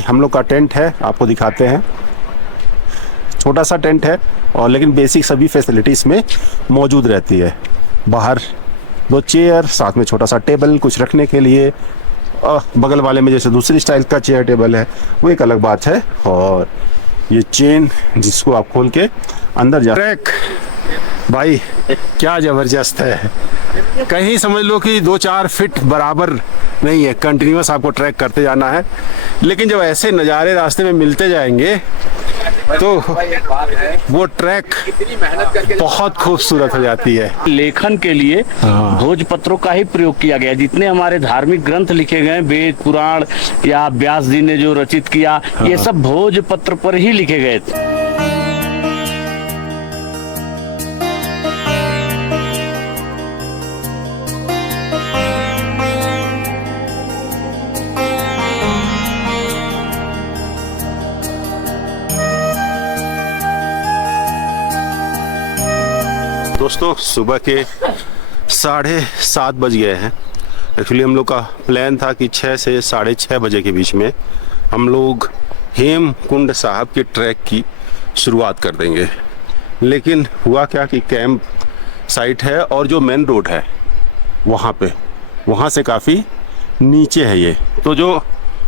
हम लोग का टेंट है, आपको दिखाते हैं। छोटा सा टेंट है और लेकिन बेसिक सभी फैसिलिटी इसमें मौजूद रहती है। बाहर 2 चेयर, साथ में छोटा सा टेबल कुछ रखने के लिए। बगल वाले में जैसे दूसरी स्टाइल का चेयर टेबल है वो एक अलग बात है। और ये चेन जिसको आप खोल के अंदर जा, ट्रैक भाई क्या ज़बरदस्त है। कहीं समझ लो कि 2-4 फीट बराबर नहीं है, कंटिन्यूस आपको ट्रैक करते जाना है। लेकिन जब ऐसे नज़ारे रास्ते में मिलते जाएंगे तो वो ट्रैक बहुत खूबसूरत हो जाती है। लेखन के लिए भोजपत्रों का ही प्रयोग किया गया। जितने हमारे धार्मिक ग्रंथ लिखे गए, वेद पुराण या व्यास जी ने जो रचित किया, ये सब भोजपत्र पर ही लिखे गए थे। दोस्तों सुबह के 7:30 बज गए हैं। एक्चुअली हम लोग का प्लान था कि 6 से 6:30 बजे के बीच में हम लोग हेमकुंड साहब के ट्रैक की शुरुआत कर देंगे। लेकिन हुआ क्या कि कैंप साइट है और जो मेन रोड है वहाँ से काफ़ी नीचे है ये, तो जो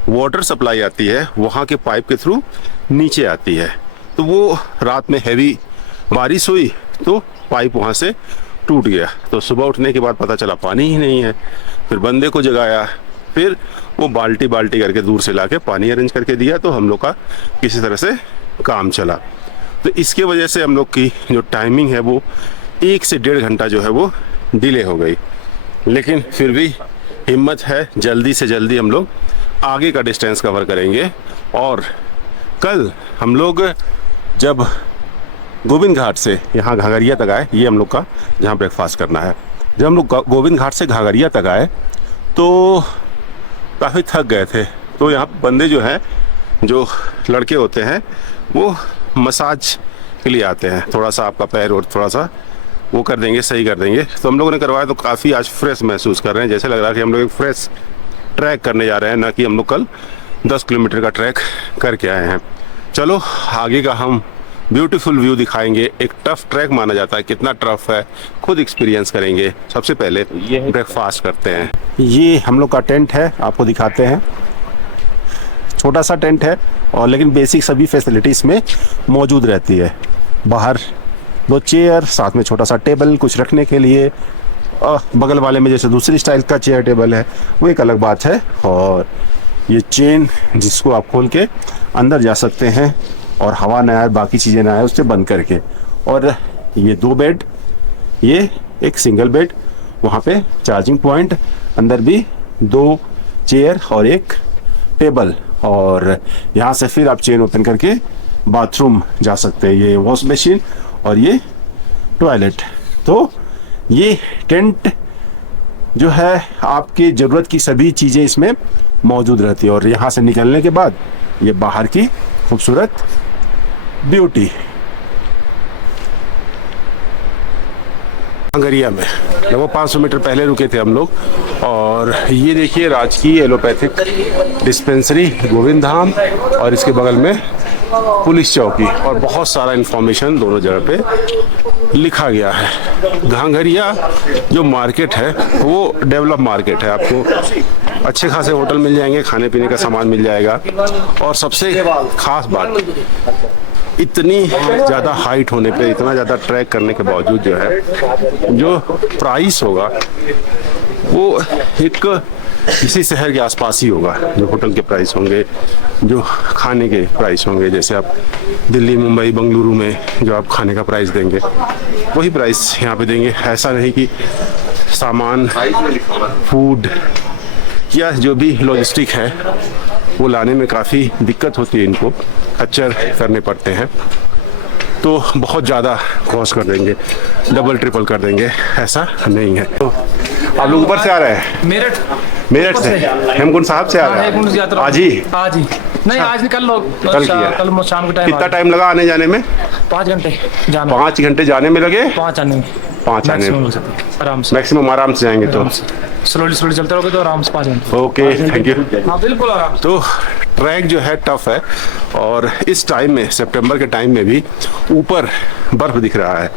वाटर सप्लाई आती है वहाँ के पाइप के थ्रू नीचे आती है। तो वो रात में हैवी बारिश हुई तो पाइप वहाँ से टूट गया। तो सुबह उठने के बाद पता चला पानी ही नहीं है। फिर बंदे को जगाया, फिर वो बाल्टी करके दूर से लाके पानी अरेंज करके दिया, तो हम लोग का किसी तरह से काम चला। तो इसके वजह से हम लोग की जो टाइमिंग है वो 1 से 1.5 घंटा जो है वो डिले हो गई। लेकिन फिर भी हिम्मत है, जल्दी से जल्दी हम लोग आगे का डिस्टेंस कवर करेंगे। और कल हम लोग जब गोविंद घाट से यहाँ घाघरिया तक आए, ये हम लोग का जहाँ ब्रेकफास्ट करना है, जब हम लोग गोविंद घाट से घाघरिया तक आए तो काफ़ी थक गए थे। तो यहाँ बंदे जो हैं, जो लड़के होते हैं, वो मसाज के लिए आते हैं। थोड़ा सा आपका पैर और थोड़ा सा वो कर देंगे, सही कर देंगे। तो हम लोगों ने करवाया तो काफ़ी आज फ्रेश महसूस कर रहे हैं। जैसे लग रहा है कि हम लोग एक फ्रेश ट्रैक करने जा रहे हैं, ना कि हम लोग कल 10 किलोमीटर का ट्रैक करके आए हैं। चलो आगे का हम ब्यूटीफुल व्यू दिखाएंगे। एक टफ ट्रैक माना जाता है, कितना टफ है खुद एक्सपीरियंस करेंगे। सबसे पहले ब्रेकफास्ट करते हैं। ये हम लोग का टेंट है, आपको दिखाते हैं। छोटा सा टेंट है और लेकिन बेसिक सभी फैसिलिटी इसमें मौजूद रहती है। बाहर 2 चेयर, साथ में छोटा सा टेबल कुछ रखने के लिए। बगल वाले में जैसे दूसरी स्टाइल का चेयर टेबल है वो एक अलग बात है। और ये चेन जिसको आप खोल के अंदर जा सकते हैं और हवा ना आए, बाकी चीज़ें ना आए, उससे बंद करके। और ये 2 बेड, ये एक सिंगल बेड, वहाँ पे चार्जिंग पॉइंट, अंदर भी 2 चेयर और एक टेबल। और यहाँ से फिर आप चेन ओपन करके बाथरूम जा सकते हैं। ये वॉश मशीन और ये टॉयलेट। तो ये टेंट जो है आपकी ज़रूरत की सभी चीज़ें इसमें मौजूद रहती है। और यहाँ से निकलने के बाद ये बाहर की खूबसूरत ब्यूटी। घाघरिया में लगभग 500 मीटर पहले रुके थे हम लोग। और ये देखिए राजकीय एलोपैथिक डिस्पेंसरी गोविंद धाम, और इसके बगल में पुलिस चौकी, और बहुत सारा इंफॉर्मेशन दोनों जगह पे लिखा गया है। घाघरिया जो मार्केट है वो डेवलप मार्केट है। आपको अच्छे खासे होटल मिल जाएंगे, खाने पीने का सामान मिल जाएगा। और सबसे खास बात, इतनी ज़्यादा हाइट होने पे, इतना ज़्यादा ट्रैक करने के बावजूद जो है जो प्राइस होगा वो एक इसी शहर के आसपास ही होगा। जो होटल के प्राइस होंगे, जो खाने के प्राइस होंगे, जैसे आप दिल्ली, मुंबई, बेंगलुरु में जो आप खाने का प्राइस देंगे वही प्राइस यहाँ पे देंगे। ऐसा नहीं कि सामान, फूड या जो भी लॉजिस्टिक है वो लाने में काफ़ी दिक्कत होती है, इनको खच्चर करने पड़ते हैं। तो बहुत ज़्यादा कॉस्ट कर देंगे, डबल ट्रिपल कर देंगे, ऐसा नहीं है। तो आप लोग ऊपर से आ रहे हैं? मेरठ से हेमकुंड साहब से आ रहे हैं? आज ही। नहीं आज नहीं, कल लोग कल किया। कल शाम के टाइम। कितना टाइम लगा आने जाने में? 5 घंटे जाना। 5 घंटे जाने में लगे, 5 आने में। 5 आने में। आराम से, मैक्सिमम आराम से जाएंगे तो। स्लोली चलते रहोगे तो आराम से 5 घंटे। Okay, thank you. हाँ बिल्कुल आराम से। तो ट्रैक जो है टफ है, और इस टाइम में, सितंबर के टाइम में भी ऊपर बर्फ दिख रहा है।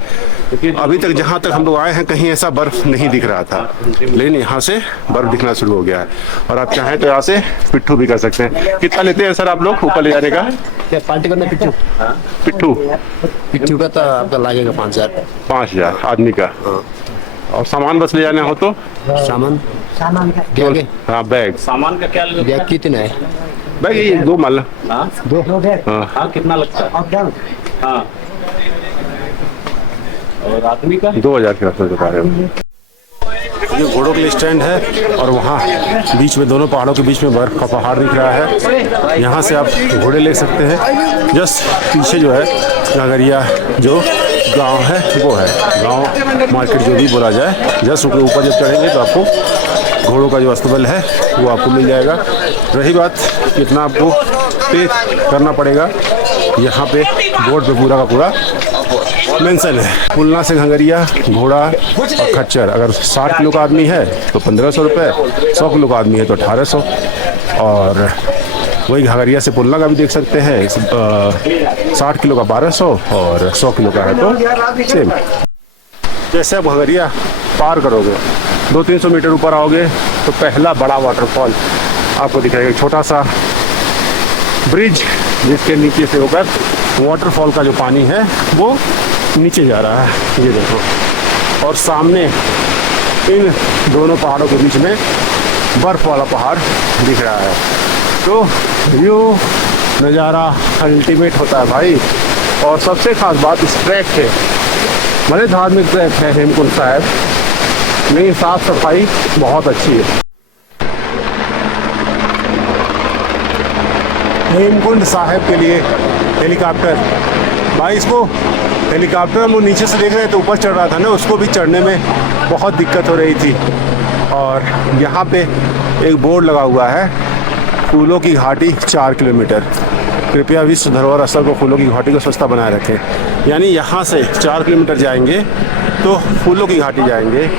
अभी तक जहाँ तक हम लोग आए हैं कहीं ऐसा बर्फ नहीं दिख रहा था, लेकिन यहाँ से बर्फ दिखना शुरू हो गया है। और आप चाहें तो यहाँ से पिट्ठू भी कर सकते हैं। कितना लेते हैं सर आप लोग ऊपर ले जाने का? क्या पार्टी करना पिट्ठू? पिट्ठू पिट्ठू का तो आपका लगेगा 5,000। 5,000 आदमी का। और सामान बस ले जाना हो तो? सामान क्या के? हाँ, बैग। सामान का क्या बैग कितना है? बैग ये 2 मान। दो। हाँ कितना लगता है? हाँ, और आदमी का 2,000 के रास्ते बता रहे हो। ये घोड़ों के लिए स्टैंड है, और वहाँ बीच में, दोनों पहाड़ों के बीच में बर्फ का पहाड़ दिख रहा है। यहाँ से आप घोड़े ले सकते हैं। जस्ट पीछे जो है नगरिया जो गांव है वो है, गांव मार्केट जो भी बोला जाए। जस्ट उसके ऊपर जब चढ़ेंगे तो आपको घोड़ों का जो अस्तबल है वो आपको मिल जाएगा। रही बात कितना आपको पे करना पड़ेगा, यहाँ पे बोर्ड पे पूरा का पूरा मेंशन है। पुलना से घंगरिया घोड़ा और खच्चर, अगर 60 किलो का आदमी है तो 1,500 रुपये, 100 किलो का आदमी है तो 1,800। और वही घंगरिया से पुलना का भी देख सकते हैं, 60 किलो का 1,200 और 100 किलो का है तो सेम। जैसे आप घंगरिया पार करोगे 200-300 मीटर ऊपर आओगे तो पहला बड़ा वाटरफॉल आपको दिखाएगा। छोटा सा ब्रिज जिसके नीचे से होकर वाटरफॉल का जो पानी है वो नीचे जा रहा है, ये देखो। और सामने इन दोनों पहाड़ों के बीच में बर्फ वाला पहाड़ दिख रहा है। तो व्यू नज़ारा अल्टीमेट होता है भाई। और सबसे खास बात इस ट्रैक है, बड़े धार्मिक ट्रैक है हेमकुंड साहिब, लेकिन साफ सफाई बहुत अच्छी है। हेमकुंड साहिब के लिए हेलीकॉप्टर, भाई इसको हेलीकॉप्टर हम नीचे से देख रहे थे, ऊपर चढ़ रहा था ना, उसको भी चढ़ने में बहुत दिक्कत हो रही थी। और यहाँ पे एक बोर्ड लगा हुआ है, फूलों की घाटी 4 किलोमीटर, कृपया विश्व धरोहर स्थल को फूलों की घाटी को स्वच्छता बनाए रखें। यानी यहाँ से 4 किलोमीटर जाएंगे तो फूलों की घाटी जाएंगे,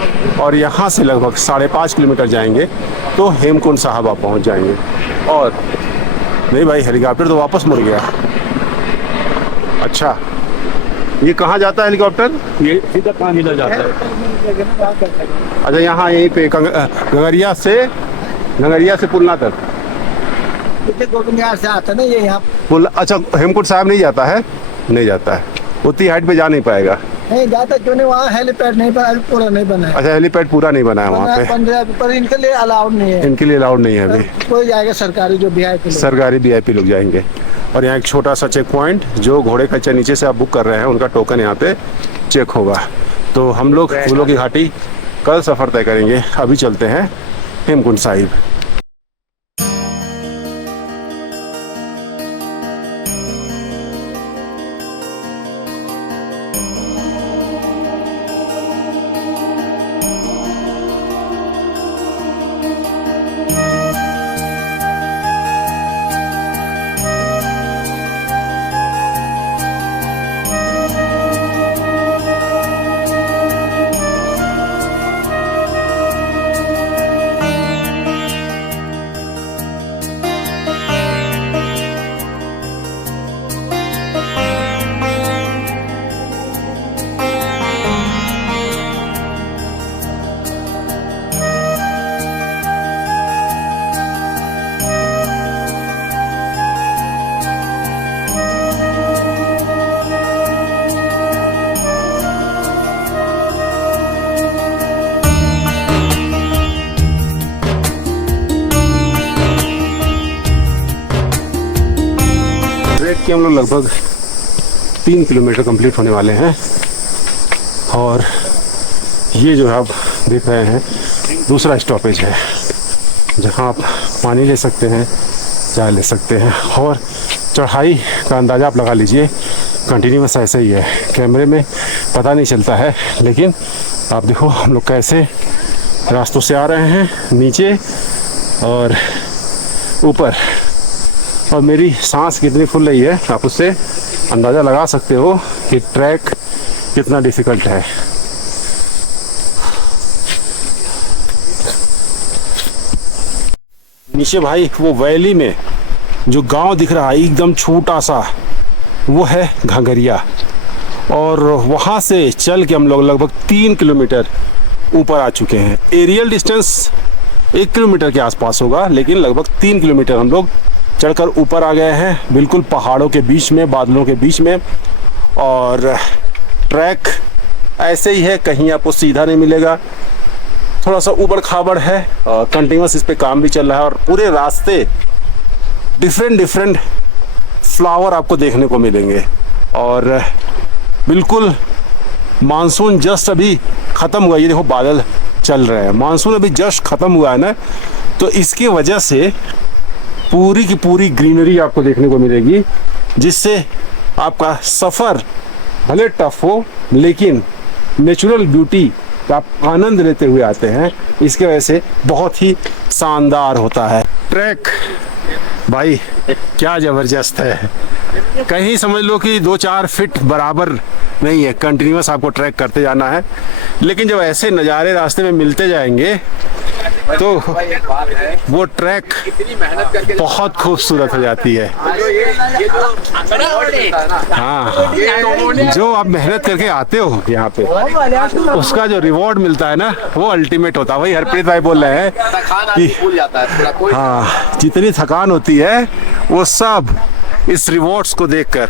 और यहाँ से लगभग 5.5 किलोमीटर जाएंगे तो हेमकुंड साहिब आप पहुँच जाएंगे। और नहीं भाई, हेलीकॉप्टर तो वापस मुड़ गया। अच्छा, ये कहाँ जाता है हेलीकॉप्टर? ये सीधा कहाँ मिला जाता है? अच्छा, यहाँ यहीं पे गंगरिया से पुलना तक से आता ना ये यहाँ पुल। अच्छा, हेमकुंड साहिब नहीं जाता है? नहीं जाता है, उतनी हाइट पे जा नहीं पाएगा। नहीं जाता क्यों नहीं, वहाँ हेलीपैड नहीं बना, पूरा नहीं बना है। अच्छा, हेलीपैड पूरा नहीं बना है वहाँ पे? 15 पर इनके लिए अलाउड नहीं है। इनके लिए अलाउड नहीं है अभी। कोई जाएगा सरकारी, जो VIP सरकारी VIP लोग जाएंगे। और यहाँ एक छोटा सा चेक पॉइंट, जो घोड़े खच्चर नीचे से आप बुक कर रहे हैं उनका टोकन यहाँ पे चेक होगा। तो हम लोग फूलों की घाटी कल सफ़र तय करेंगे। अभी चलते हैं हेमकुंड साहिब। ट्रैक के हम लोग लगभग 3 किलोमीटर कंप्लीट होने वाले हैं। और ये जो आप देख रहे हैं दूसरा स्टॉपेज है, जहाँ आप पानी ले सकते हैं, चाय ले सकते हैं। और चढ़ाई का अंदाज़ा आप लगा लीजिए, कंटिन्यूस ऐसे ही है, कैमरे में पता नहीं चलता है, लेकिन आप देखो हम लोग कैसे रास्तों से आ रहे हैं नीचे और ऊपर और मेरी सांस कितनी फूल रही है आप उससे अंदाज़ा लगा सकते हो कि ट्रैक कितना डिफ़िकल्ट है। नीचे भाई वो वैली में जो गांव दिख रहा है एकदम छोटा सा, वो है घाघरिया, और वहाँ से चल के हम लोग लगभग 3 किलोमीटर ऊपर आ चुके हैं। एरियल डिस्टेंस 1 किलोमीटर के आसपास होगा, लेकिन लगभग 3 किलोमीटर हम लोग चढ़कर ऊपर आ गए हैं, बिल्कुल पहाड़ों के बीच में, बादलों के बीच में। और ट्रैक ऐसे ही है, कहीं आपको सीधा नहीं मिलेगा, थोड़ा सा ऊबड़ खाबड़ है, कंटिन्यूस इस पे काम भी चल रहा है। और पूरे रास्ते डिफरेंट फ्लावर आपको देखने को मिलेंगे। और बिल्कुल मानसून जस्ट अभी ख़त्म हुआ, ये देखो बादल चल रहे हैं, मानसून अभी जस्ट ख़त्म हुआ है ना, तो इसकी वजह से पूरी की पूरी ग्रीनरी आपको देखने को मिलेगी, जिससे आपका सफ़र भले टफ हो लेकिन नेचुरल ब्यूटी का आप आनंद लेते हुए आते हैं, इसके वजह से बहुत ही शानदार होता है। ट्रैक भाई क्या ज़बरदस्त है, कहीं समझ लो कि 2-4 फीट बराबर नहीं है, कंटिन्यूस आपको ट्रैक करते जाना है। लेकिन जब ऐसे नज़ारे रास्ते में मिलते जाएंगे तो वो ट्रैक बहुत खूबसूरत हो जाती है। हाँ, जो आप मेहनत करके आते हो यहाँ पे, उसका जो रिवॉर्ड मिलता है ना, वो अल्टीमेट होता है। वही हरप्रीत भाई बोल रहे हैं कि हाँ, जितनी थकान होती है वो सब इस रिवॉर्ड्स को देखकर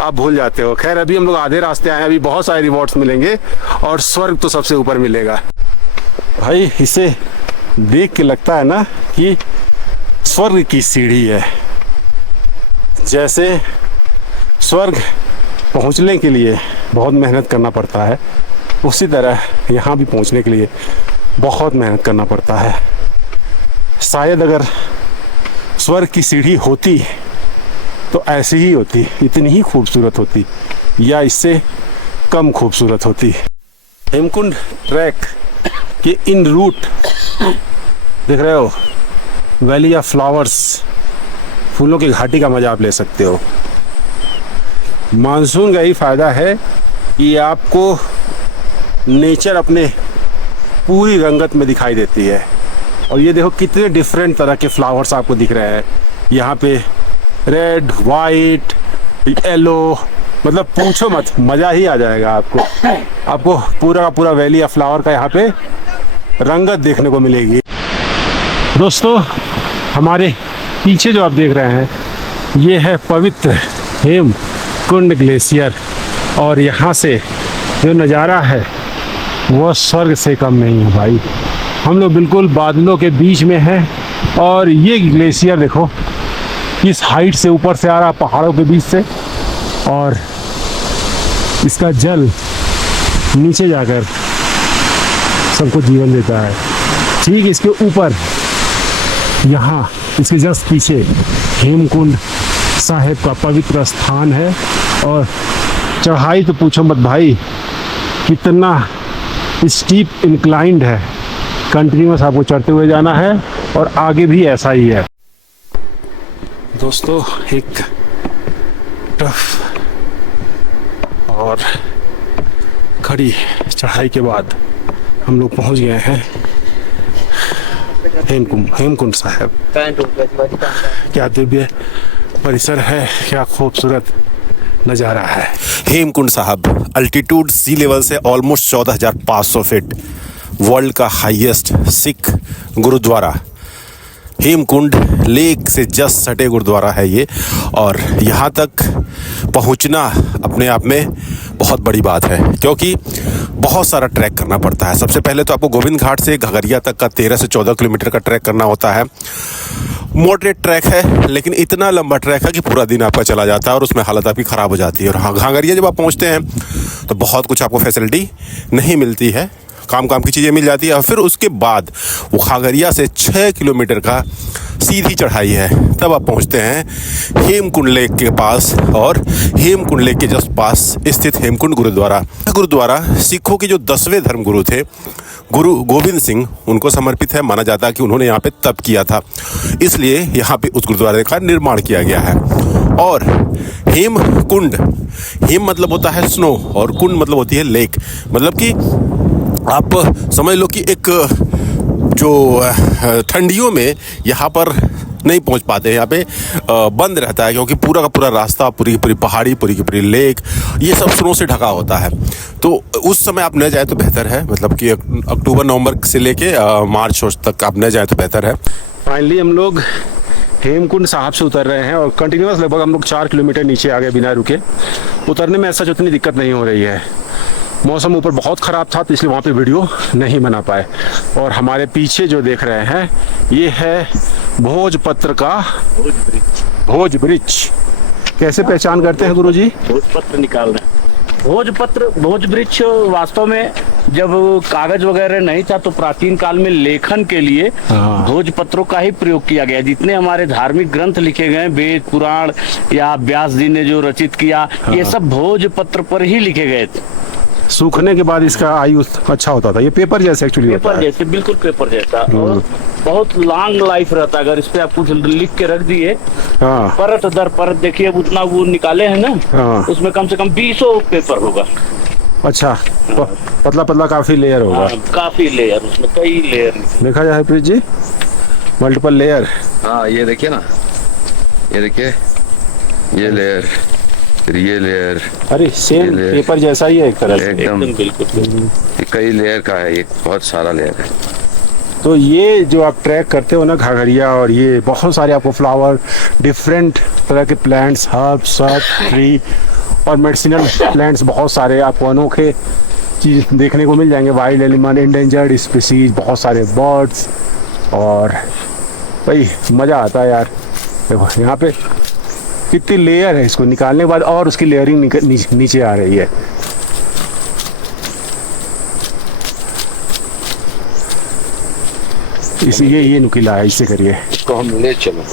आप भूल जाते हो। खैर अभी हम लोग आधे रास्ते आए हैं, अभी बहुत सारे रिवॉर्ड्स मिलेंगे और स्वर्ग तो सबसे ऊपर मिलेगा। भाई इसे देख के लगता है ना कि स्वर्ग की सीढ़ी है। जैसे स्वर्ग पहुंचने के लिए बहुत मेहनत करना पड़ता है, उसी तरह यहाँ भी पहुंचने के लिए बहुत मेहनत करना पड़ता है। शायद अगर स्वर्ग की सीढ़ी होती तो ऐसी ही होती, इतनी ही खूबसूरत होती, या इससे कम खूबसूरत होती। हेमकुंड ट्रैक के इन रूट देख रहे हो, वैली ऑफ फ्लावर्स, फूलों की घाटी का मजा आप ले सकते हो। मानसून का ही फ़ायदा है कि आपको नेचर अपने पूरी रंगत में दिखाई देती है। और ये देखो कितने डिफरेंट तरह के फ्लावर्स आपको दिख रहे हैं यहाँ पे, रेड, वाइट, येलो, मतलब पूछो मत, मज़ा ही आ जाएगा आपको पूरा का पूरा वैली ऑफ फ्लावर का यहाँ पे रंगत देखने को मिलेगी। दोस्तों हमारे पीछे जो आप देख रहे हैं, ये है पवित्र हेमकुंड ग्लेशियर, और यहाँ से जो नज़ारा है वो स्वर्ग से कम नहीं है भाई। हम लोग बिल्कुल बादलों के बीच में हैं, और ये ग्लेशियर देखो किस हाइट से ऊपर से आ रहा, पहाड़ों के बीच से, और इसका जल नीचे जाकर सबको जीवन देता है। ठीक इसके ऊपर यहाँ इसके जस्ट पीछे हेमकुंड साहिब का पवित्र स्थान है, और चढ़ाई तो पूछो मत भाई, कितना स्टीप इंक्लाइंड है, कंटिन्यूस आपको चढ़ते हुए जाना है, और आगे भी ऐसा ही है। दोस्तों एक टफ और खड़ी चढ़ाई के बाद हम लोग पहुंच गए हैं हेमकुंड साहिब। क्या दिव्य परिसर है, क्या खूबसूरत नज़ारा है। हेमकुंड साहब अल्टीट्यूड सी लेवल से ऑलमोस्ट 14,500 फीट, वर्ल्ड का हाईएस्ट सिख गुरुद्वारा हेमकुंड लेक से जस्ट सटे गुरुद्वारा है ये। और यहाँ तक पहुँचना अपने आप में बहुत बड़ी बात है, क्योंकि बहुत सारा ट्रैक करना पड़ता है। सबसे पहले तो आपको गोविंद घाट से घाघरिया तक का 13 से 14 किलोमीटर का ट्रैक करना होता है। मॉडरेट ट्रैक है, लेकिन इतना लंबा ट्रैक है कि पूरा दिन आपका चला जाता है और उसमें हालत आपकी ख़राब हो जाती है। और घाघरिया जब आप पहुँचते हैं तो बहुत कुछ आपको फैसिलिटी नहीं मिलती है, काम की चीज़ें मिल जाती है। और फिर उसके बाद वो घाघरिया से 6 किलोमीटर का सीधी चढ़ाई है, तब आप पहुंचते हैं हेमकुंड लेक के पास। और हेमकुंड लेक के जस्ट पास स्थित हेमकुंड गुरुद्वारा सिखों के जो 10वें धर्म गुरु थे गुरु गोविंद सिंह उनको समर्पित है। माना जाता है कि उन्होंने यहाँ पे तप किया था, इसलिए यहाँ पे उस गुरुद्वारे का निर्माण किया गया है। और हेम कुंड, हेम मतलब होता है स्नो और कुंड मतलब होती है लेक। मतलब कि आप समझ लो कि एक जो ठंडियों में यहाँ पर नहीं पहुँच पाते हैं, यहाँ पे बंद रहता है, क्योंकि पूरा का पूरा रास्ता, पूरी की पूरी पहाड़ी, पूरी की पूरी लेक, ये सब स्नो से ढका होता है। तो उस समय आप न जाए तो बेहतर है, मतलब कि अक्टूबर नवंबर से लेके मार्च तक आप न जाए तो बेहतर है। फाइनली हम लोग हेमकुंड साहब से उतर रहे हैं और कंटिन्यूस लगभग हम लोग 4 किलोमीटर नीचे आ गए बिना रुके। उतरने में ऐसा उतनी दिक्कत नहीं हो रही है। मौसम ऊपर बहुत ख़राब था तो इसलिए वहाँ पे वीडियो नहीं बना पाए। और हमारे पीछे जो देख रहे हैं ये है भोजपत्र का भोज ब्रिज। कैसे पहचान करते हैं गुरुजी? भोजपत्र निकाल रहे हैं। भोज वृक्ष वास्तव में जब कागज वगैरह नहीं था तो प्राचीन काल में लेखन के लिए भोजपत्रों का ही प्रयोग किया गया। जितने हमारे धार्मिक ग्रंथ लिखे गए, वेद पुराण या व्यास जी ने जो रचित किया, ये सब भोजपत्र पर ही लिखे गए थे। सूखने के बाद इसका आयु अच्छा होता था। ये पेपर जैसे एक्चुअली पेपर जैसे, बिल्कुल पेपर जैसा, और बहुत लॉन्ग लाइफ रहता। अगर इस पे आप कुछ लिख के रख दिए, परत दर परत देखिए, अब उतना वो निकाले हैं ना, उसमें कम से कम 20 पेपर होगा। अच्छा, पतला पतला काफी लेयर होगा। काफी लेयर, उसमें कई लेयर देखा जाए प्रीत जी, मल्टीपल लेयर। हाँ, ये देखिए ना, ये देखिए, ये लेयर, फिर ये लेयर। अरे सेम पेपर जैसा ही है एक तरह से। एकदम बिल्कुल। ये कई लेयर का है, ये बहुत सारा लेयर है। तो ये जो आप ट्रैक करते हो ना घाघरिया, और ये बहुत सारे आपको फ्लावर, डिफरेंट तरह के प्लांट्स, हर्ब्स, ट्री और मेडिसिनल प्लांट्स, बहुत सारे आपको अनोखे चीज देखने को मिल जाएंगे। वाइल्ड एनिमल, इंडेंजर्ड स्पीसीज, बहुत सारे बर्ड्स, और भाई मज़ा आता है यार। देखो यहाँ पे कितनी लेयर है, इसको निकालने के बाद और उसकी लेयरिंग नीचे आ रही है। ये नुकीला है, इससे करिए। इसको हम ले चलो,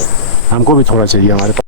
हमको भी थोड़ा चाहिए हमारे पास।